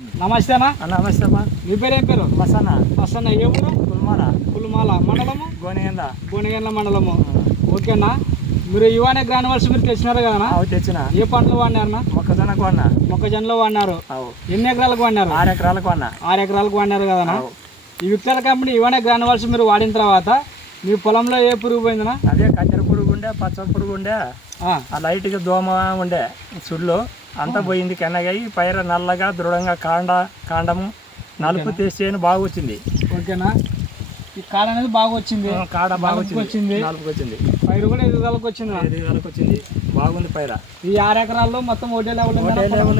నమస్తే అన్న. నమస్తే అమ్మా. మీ పేరు ఏం పేరు? మసన్న. మసన్న. ఏ ఊరు? పుల్మాల. పుల్మాల మండలము? గోనెగండ్ల. గోనెగండ్ల మండలము. ఓకేనా. మీరు యువానే గ్రానువల్స్ మీరు తెచ్చినారు కదా? తెచ్చిన. ఏ పంటలు వాడినారన్నా? మొక్కజొన్నకు వాడినా. మొక్కజొన్నలో వాడినారు. ఎన్ని ఎకరాలకు వాడినారు? 6 ఎకరాలకు వాడినా. 6 ఎకరాలకు వాడినారు కదా. ఈ విక్టర్ కంపెనీ యువానే గ్రానువల్స్ మీరు వాడిన తర్వాత మీ పొలంలో ఏ పురుగు పోయిందనా? అదే కత్తెర పురుగు ఉండే, పచ్చ పురుగు ఉండే, ఆ లైట్గా దోమ ఉండే సుళ్ళు అంతా పోయింది. కెన్నగాయి పైర నల్లగా దృఢంగా కాండము నలుపు తీసేని బాగా వచ్చింది. ఓకేనా. ఈ కాడ అనేది బాగా వచ్చింది. కాడ బాగా వచ్చింది. నలుపుకి వచ్చింది. పైరు కూడా ఎదుగుదలకు వచ్చింది. ఎదుగుదలకు వచ్చింది. బాగుంది పైర. ఈ 6 ఎకరాల్లో మొత్తం ఒకటే లెవెల్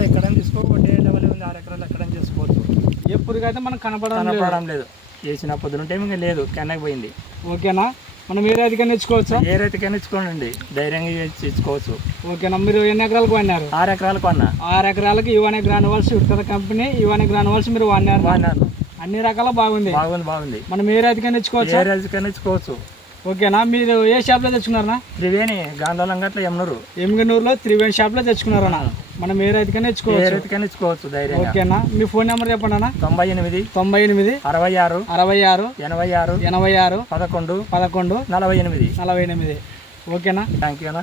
ఎక్కడైనా తీసుకో, ఒకటే లెవెల్ ఉంది. 6 ఎకరాలు ఎక్కడైనా చేసుకోవచ్చు. ఏ పురుగు అయితే మనకు కనపడడం లేదు. వేసిన పొద్దునుంటే ఇంకా లేదు, కెన్నకి పోయింది. ఓకేనా. మనం ఏ రైతుకైనా ఇచ్చుకోవచ్చా? ఏ రైతుకైనా ఇచ్చుకోండి, ధైర్యంగా ఇచ్చుకోవచ్చు. ఓకేనా. మీరు ఎన్ని ఎకరాలకు వాడినారు? 6 ఎకరాలకు వాడినా. 6 ఎకరాలకు యువానే గ్రానువల్స్ విక్టర్ కంపెనీ యువానే గ్రానువల్స్ మీరు వాడినారు. అన్ని రకాల బాగుంది. మనం ఏ రైతుకైనా ఇచ్చుకోవచ్చు. ఏ రైతుకైనా ఇచ్చుకోవచ్చు. ఓకేనా. మీరు ఏ షాప్లో తెచ్చుకున్నారన్నా? త్రివేణి గాంధోలంగట్ల ఎమ్గనూరులో త్రివేణి షాప్లో తెచ్చుకున్నారన్నా. మనం ఏ రైతుకైనా ఇచ్చుకోవచ్చు. ధైర్యం. ఓకేనా. మీ ఫోన్ నెంబర్ చెప్పండి అన్న. 98 66 66 86 86 86 11 11 48. ఓకేనా. థ్యాంక్ యూ అన్న.